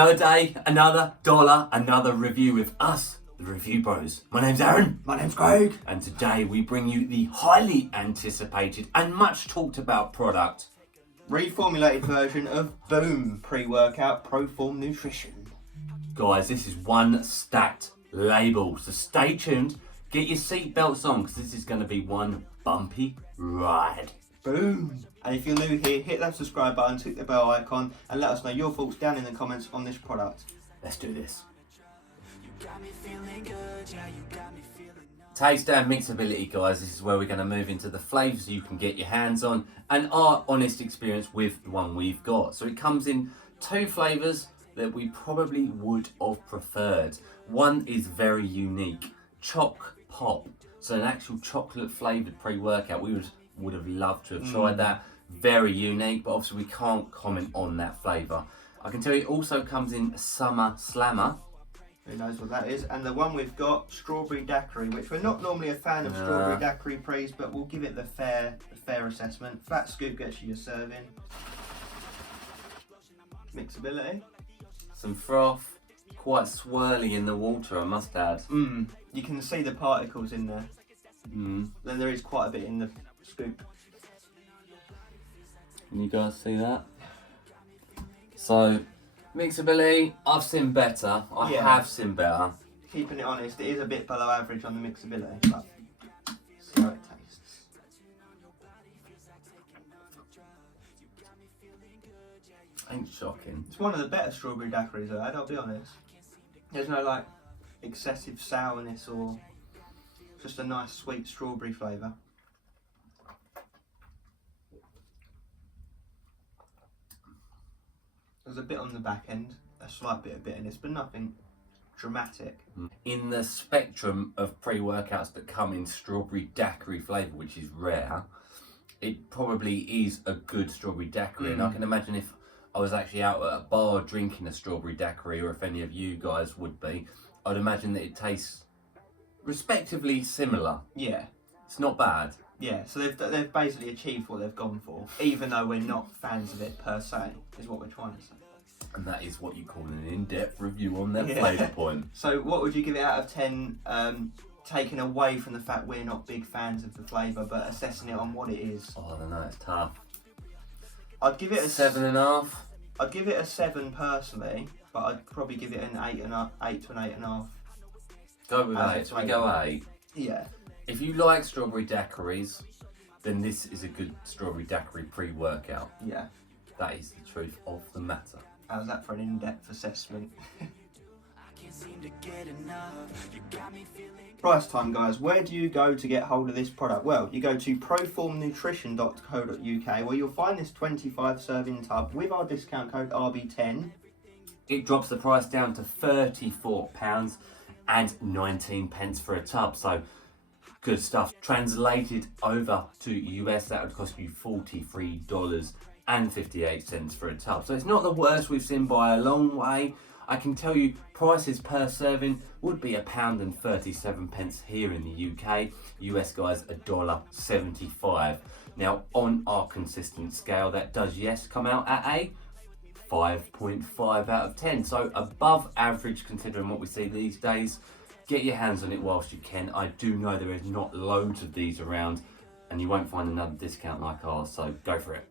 Another day, another dollar, another review with us, the Review Bros. My name's Aaron. My name's Craig. And today we bring you the highly anticipated and much talked about product. Reformulated version of Boom pre-workout Proform Nutrition. Guys, this is one stacked label, so stay tuned. Get your seatbelts on because this is going to be one bumpy ride. Boom. And if you're new here, hit that subscribe button, click the bell icon and let us know your thoughts down in the comments on this product. Let's do this. Taste and mixability, guys. This is where we're going to move into the flavours you can get your hands on and our honest experience with the one we've got. So it comes in two flavours that we probably would have preferred. One is very unique, Choc Pop. So an actual chocolate flavoured pre-workout. We would have loved to have tried that. Very unique, but obviously we can't comment on that flavour. I can tell you it also comes in Summer Slammer. Who knows what that is? And the one we've got, Strawberry Daiquiri, which we're not normally a fan of Strawberry Daiquiri pre's, but we'll give it the fair assessment. Flat scoop gets you your serving. Mixability. Some froth, quite swirly in the water, I must add. You can see the particles in there. Then there is quite a bit in the scoop. Can you guys see that? So, mixability, I've seen better. I have seen better. Keeping it honest, it is a bit below average on the mixability, but see how it tastes. Ain't shocking. It's one of the better strawberry daiquiris I've had, I'll be honest. There's no like excessive sourness or just a nice sweet strawberry flavour. There's a bit on the back end, a slight bit of bitterness, but nothing dramatic. In the spectrum of pre-workouts that come in strawberry daiquiri flavour, which is rare, it probably is a good strawberry daiquiri. And I can imagine if I was actually out at a bar drinking a strawberry daiquiri, or if any of you guys would be, I'd imagine that it tastes respectively similar. Yeah. It's not bad. Yeah, so they've basically achieved what they've gone for, even though we're not fans of it per se, is what we're trying to say. And that is what you call an in-depth review on that flavour point. So what would you give it out of 10, taking away from the fact we're not big fans of the flavour, but assessing it on what it is? Oh, I don't know, it's tough. I'd give it a 7.5. I'd give it a 7 personally, but I'd probably give it an 8 to an 8.5. Go with 8. So we go 8. Yeah. If you like strawberry daiquiris, then this is a good strawberry daiquiri pre-workout. Yeah. That is the truth of the matter. How's that for an in-depth assessment? Price time, guys. Where do you go to get hold of this product? Well, you go to proformnutrition.co.uk where you'll find this 25 serving tub with our discount code RB10. It drops the price down to £34.19 for a tub. So good stuff. Translated over to US, that would cost you $43.58 for a tub. So it's not the worst we've seen by a long way. I can tell you prices per serving would be £1.37 here in the UK. US guys, $1.75. Now on our consistent scale, that does come out at a 5.5 out of 10. So above average considering what we see these days. Get your hands on it whilst you can. I do know there is not loads of these around and you won't find another discount like ours, so go for it.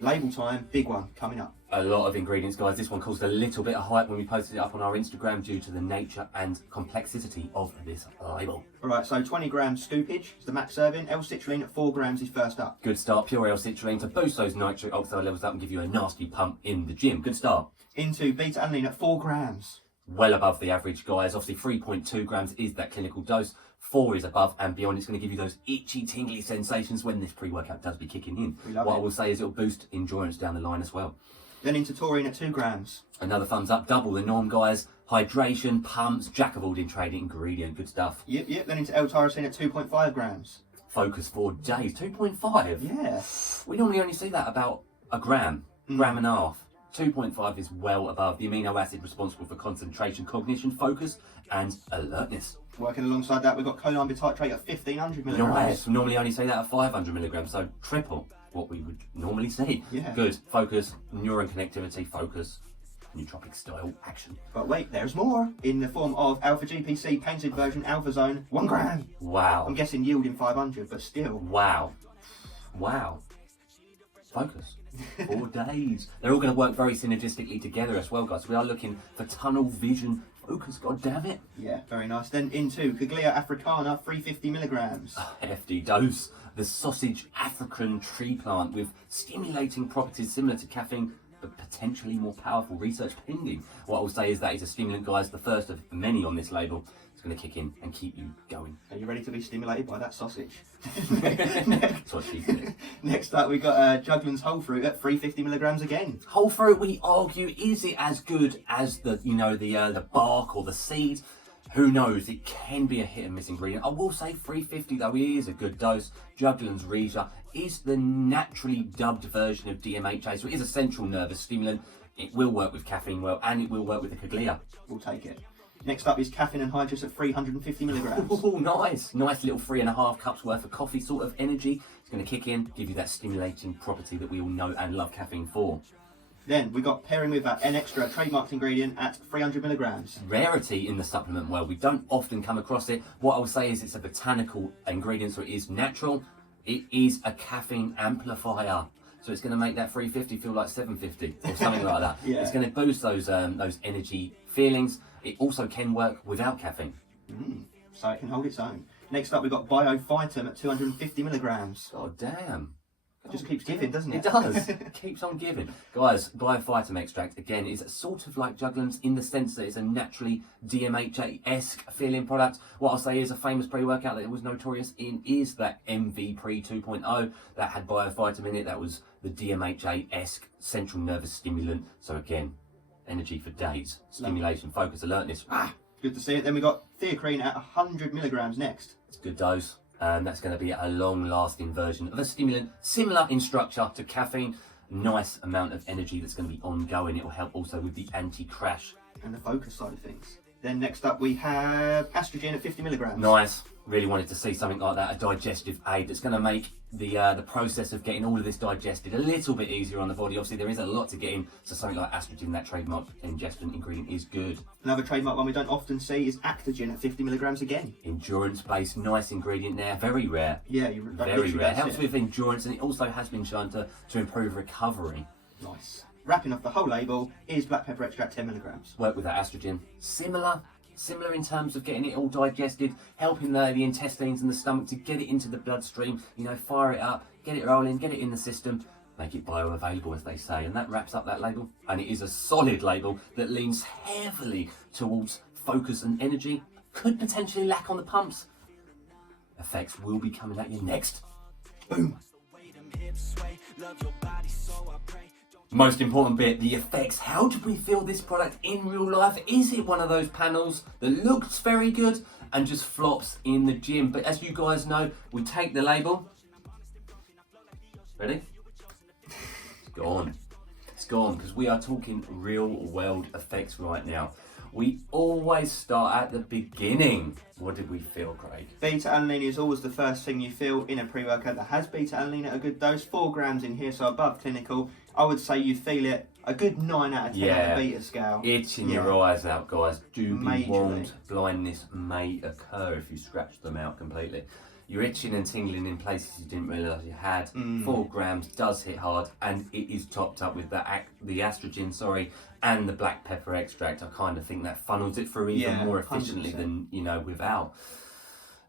Label time, big one, coming up. A lot of ingredients, guys. This one caused a little bit of hype when we posted it up on our Instagram due to the nature and complexity of this label. Alright, so 20 grams scoopage is the max serving. L-citrulline at 4 grams is first up. Good start. Pure L-citrulline to boost those nitric oxide levels up and give you a nasty pump in the gym. Good start. Into beta-alanine at 4 grams. Well above the average, guys. Obviously 3.2 grams is that clinical dose. 4 is above and beyond. It's going to give you those itchy, tingly sensations when this pre-workout does be kicking in. What I will say is it'll boost endurance down the line as well. Then into taurine at 2 grams. Another thumbs up, double the norm, guys. Hydration, pumps, jack of all trade ingredient, good stuff. Yep. Then into L-tyrosine at 2.5 grams. Focus for days, 2.5. Yeah. We normally only see that about a gram, gram and a half. 2.5 is well above the amino acid responsible for concentration, cognition, focus, and alertness. Working alongside that, we've got choline bitartrate at 1500 milligrams. Nice. We normally only say that at 500 milligrams, so triple. what we would normally see. Yeah. Good. Focus, neuron connectivity, focus, nootropic style action. But wait, there's more in the form of Alpha GPC painted version Alpha Zone, 1 gram. Wow. I'm guessing yielding 500, but still. Wow. Wow. Focus. 4 days. They're all going to work very synergistically together as well, guys. We are looking for tunnel vision focus, god damn it. Yeah, very nice. Then into Caglea africana, 350 milligrams. Hefty dose. The sausage African tree plant with stimulating properties similar to caffeine, but potentially more powerful. Research pending. What I will say is that it's a stimulant, guys, the first of many on this label. It's going to kick in and keep you going. Are you ready to be stimulated by that sausage? That's what she said. Next up, we got Juglans whole fruit at 350 milligrams again. Whole fruit, we argue, is it as good as the the bark or the seed? Who knows? It can be a hit and miss ingredient. I will say 350 though is a good dose. Juglans Regia is the naturally dubbed version of DMHA, so it is a central nervous stimulant. It will work with caffeine well, and it will work with the Caglea. We'll take it. Next up is caffeine anhydrous at 350 milligrams. Oh, nice. Nice little 3.5 cups worth of coffee sort of energy. It's going to kick in, give you that stimulating property that we all know and love caffeine for. Then we got pairing with that N Extra trademarked ingredient at 300 milligrams. Rarity in the supplement world. We don't often come across it. What I will say is it's a botanical ingredient, so it is natural. It is a caffeine amplifier. So it's going to make that 350 feel like 750 or something like that. Yeah. It's going to boost those energy feelings. It also can work without caffeine. So it can hold its own. Next up, we've got Biophytum at 250 milligrams. God damn. It just keeps giving, doesn't it? It does. It keeps on giving. Guys, Biophytum extract, again, is sort of like Juglans in the sense that it's a naturally DMHA-esque feeling product. What I'll say is a famous pre-workout that it was notorious in is that MV Pre 2.0 that had Biophytum in it. That was the DMHA-esque central nervous stimulant. So again, energy for days. Stimulation, focus, alertness. Good to see it. Then we got Theocrine at 100 milligrams next. It's a good dose. That's going to be a long-lasting version of a stimulant, similar in structure to caffeine. Nice amount of energy that's going to be ongoing. It will help also with the anti-crash. And the focus side of things. Then next up we have Astrogen at 50 milligrams. Nice. Really wanted to see something like that, a digestive aid that's going to make the process of getting all of this digested a little bit easier on the body. Obviously, there is a lot to get in, so something like Astrogen, that trademark ingestion ingredient, is good. Another trademark one we don't often see is Actogen at 50 milligrams again. Endurance-based, nice ingredient there. Very rare. Yeah, you very rare. Helps with endurance, and it also has been shown to improve recovery. Nice. Wrapping off the whole label is black pepper extract 10 milligrams. Work with that Astrogen. Similar in terms of getting it all digested, helping the intestines and the stomach to get it into the bloodstream, fire it up, get it rolling, get it in the system, make it bioavailable, as they say. And that wraps up that label. And it is a solid label that leans heavily towards focus and energy. Could potentially lack on the pumps. Effects will be coming at you next. Boom. Most important bit, the effects. How do we feel this product in real life? Is it one of those panels that looks very good and just flops in the gym? But as you guys know, we take the label. Ready? It's gone. It's gone, because we are talking real world effects right now. We always start at the beginning. What did we feel, Craig? Beta-alanine is always the first thing you feel in a pre-workout that has beta-alanine at a good dose. 4 grams in here, so above clinical. I would say you feel it a good 9 out of 10 on the beta scale. Itching your eyes out, guys. Do be Majorly. warned, blindness may occur if you scratch them out completely. You're itching and tingling in places you didn't realise you had. 4 grams does hit hard, and it is topped up with the Astrogen, and the black pepper extract. I kind of think that funnels it through even more efficiently 100%. than without.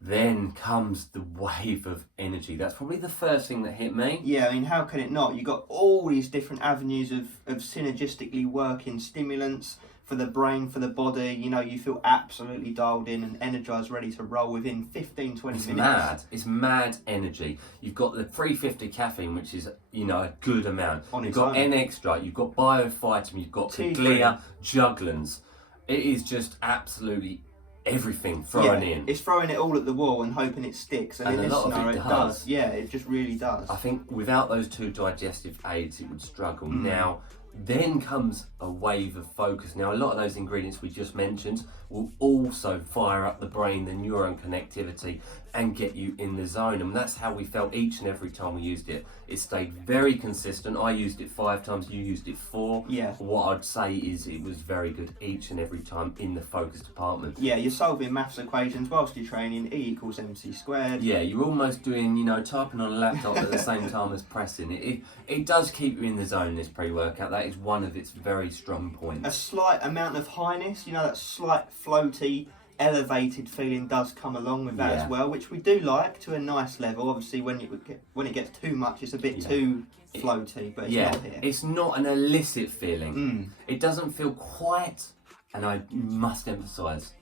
Then comes the wave of energy. That's probably the first thing that hit me. Yeah, I mean, how can it not? You've got all these different avenues of synergistically working stimulants for the brain, for the body. You feel absolutely dialed in and energized, ready to roll within 15, 20 It's minutes. mad. It's mad energy. You've got the 350 caffeine, which is, a good amount. On You've its got own. N Extra, you've got Biophytum, you've got Tea Caglea, Juglans. It is just absolutely everything thrown in. It's throwing it all at the wall and hoping it sticks. And in a this lot of scenario, it it does. does. Yeah, it just really does. I think without those 2 digestive aids, it would struggle. Now, then comes a wave of focus. Now, a lot of those ingredients we just mentioned will also fire up the brain, the neuron connectivity, and get you in the zone. And that's how we felt each and every time we used it. It stayed very consistent. I used it 5 times, you used it 4. Yeah. What I'd say is it was very good each and every time in the focus department. Yeah, you're solving maths equations whilst you're training. E equals MC squared. Yeah, you're almost doing, you know, typing on a laptop at the same time as pressing. It does keep you in the zone, this pre-workout. That is one of its very strong points. A slight amount of highness, you know, that slight floaty, elevated feeling does come along with that as well, which we do like to a nice level. Obviously, when it gets too much, it's a bit too floaty, but it's not here. It's not an illicit feeling. It doesn't feel quite, and I must emphasise,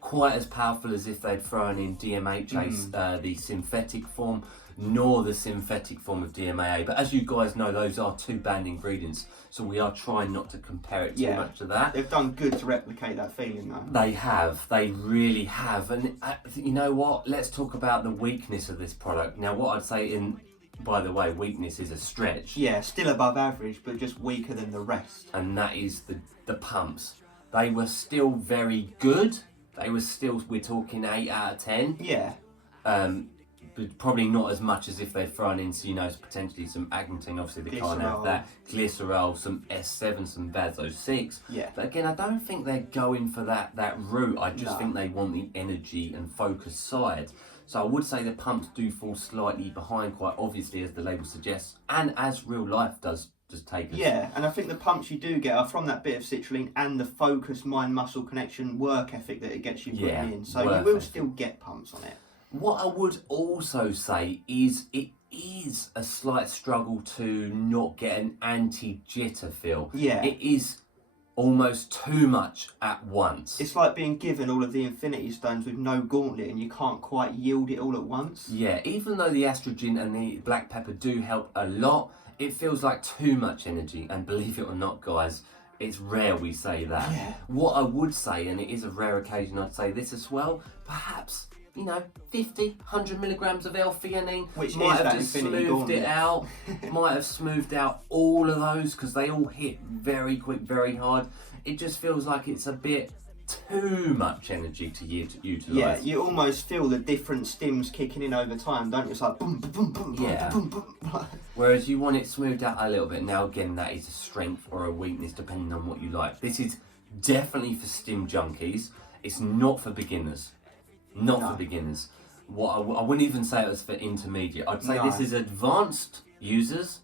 quite as powerful as if they'd thrown in DMHA, the synthetic form, nor the synthetic form of DMAA. But as you guys know, those are 2 banned ingredients, so we are trying not to compare it too much to that. They've done good to replicate that feeling though. They have, they really have. And you know what, let's talk about the weakness of this product. Now what I'd say, by the way, weakness is a stretch. Yeah, still above average, but just weaker than the rest. And that is the pumps. They were still very good. They were still, we're talking 8 out of 10. Yeah. But probably not as much as if they'd thrown in, you know, potentially some agantine. Obviously they can't have that. Glycerol, some S7, some Vaso-6. Yeah. But again, I don't think they're going for that route. I just think they want the energy and focus side. So I would say the pumps do fall slightly behind, quite obviously, as the label suggests, and as real life does take us. Yeah, and I think the pumps you do get are from that bit of citrulline and the focus mind-muscle connection work ethic that it gets you putting in. So you will still get pumps on it. What I would also say is it is a slight struggle to not get an anti-jitter feel. Yeah. It is almost too much at once. It's like being given all of the Infinity Stones with no gauntlet and you can't quite yield it all at once. Yeah, even though the estrogen and the black pepper do help a lot, it feels like too much energy. And believe it or not, guys, it's rare we say that. Yeah. What I would say, and it is a rare occasion I'd say this as well, perhaps, you know, 50, 100 milligrams of L-theanine, which might is have that just Infinity smoothed Gauntlet. it out, might have smoothed out all of those, because they all hit very quick, very hard. It just feels like it's a bit too much energy to utilise. Yeah, you almost feel the different stims kicking in over time, don't you? It's like boom, boom, boom, boom, Yeah. boom, boom, boom. Whereas you want it smoothed out a little bit. Now again, that is a strength or a weakness depending on what you like. This is definitely for stim junkies. It's not for beginners. Not for beginners. What I wouldn't even say it was for intermediate. I'd say this is advanced users.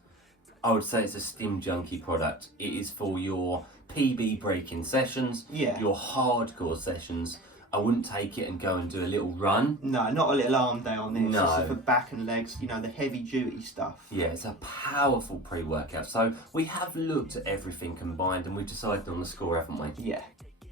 I would say it's a stim junkie product. It is for your PB breaking sessions, your hardcore sessions. I wouldn't take it and go and do a little run. No, not a little arm day on this. No. This is for back and legs, you know, the heavy duty stuff. Yeah, it's a powerful pre-workout. So we have looked at everything combined and we've decided on the score, haven't we? Yeah.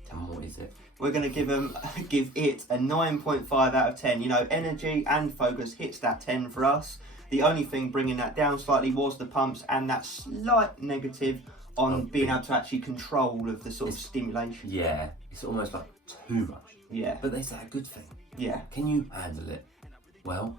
Tell me, what is it? We're going to give it a 9.5 out of 10. You know, energy and focus hits that 10 for us. The only thing bringing that down slightly was the pumps and that slight negative on being able to actually control all of the sort of stimulation. Yeah, it's almost like too much. Yeah. But is that a good thing? Yeah. Can you handle it? Well,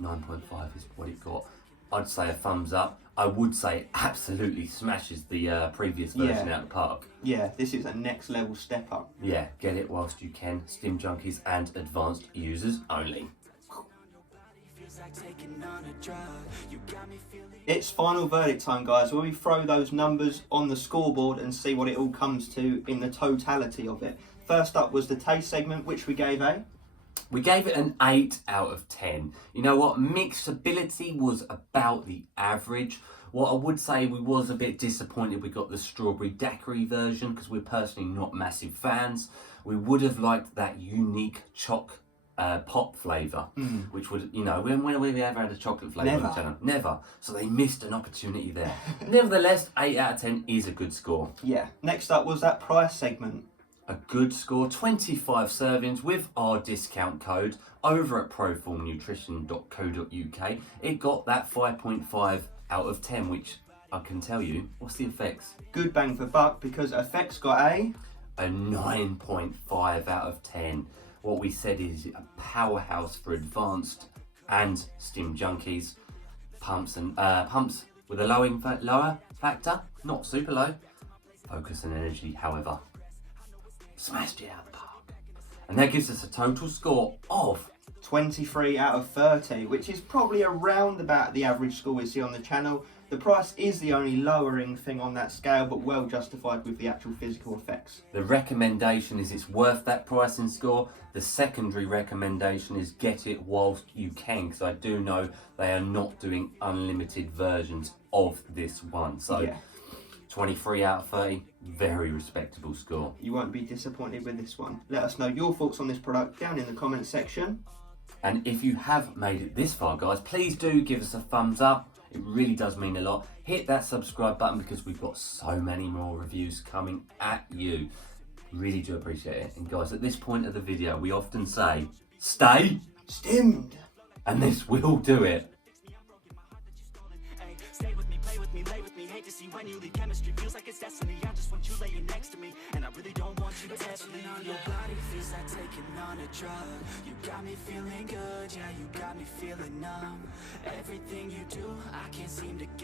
9.5 is what it got. I'd say a thumbs up. I would say it absolutely smashes the previous version out of the park. Yeah, this is a next level step up. Yeah, get it whilst you can. Stim junkies and advanced users only. It's final verdict time, guys, where we throw those numbers on the scoreboard and see what it all comes to in the totality of it. First up was the taste segment, which we gave a... We gave it an 8 out of 10. You know what? Mixability was about the average. What I would say, we was a bit disappointed we got the strawberry daiquiri version because we're personally not massive fans. We would have liked that unique choc pop flavour, which would, you know, when have we ever had a chocolate flavour on the channel? Never. So they missed an opportunity there. Nevertheless, 8 out of 10 is a good score. Yeah. Next up was that price segment. A good score, 25 servings with our discount code over at proformnutrition.co.uk. It got that 5.5 out of 10, which I can tell you, what's the effects? Good bang for buck, because effects got a 9.5 out of 10. What we said is a powerhouse for advanced and stim junkies. Pumps with a lower factor, not super low. Focus and energy, however, smashed it out of the park. And that gives us a total score of 23 out of 30, which is probably around about the average score we see on the channel. The price is the only lowering thing on that scale, but well justified with the actual physical effects. The recommendation is it's worth that price and score. The secondary recommendation is get it whilst you can, because I do know they are not doing unlimited versions of this one. So Yeah. 23 out of 30, very respectable score. You won't be disappointed with this one. Let us know your thoughts on this product down in the comments section. And if you have made it this far, guys, please do give us a thumbs up. It really does mean a lot. Hit that subscribe button because we've got so many more reviews coming at you. Really do appreciate it. And guys, at this point of the video, we often say, stay STIMMED. and this will do it. Stay with me, play with me, lay with me. Hate to see when you leave. Chemistry feels like it's destiny. I just want you laying next to me, and I really don't want you to ever leave. On your body feels like taking on a drug. You got me feeling good, yeah. You got me feeling numb. Everything you do, I can't seem to get.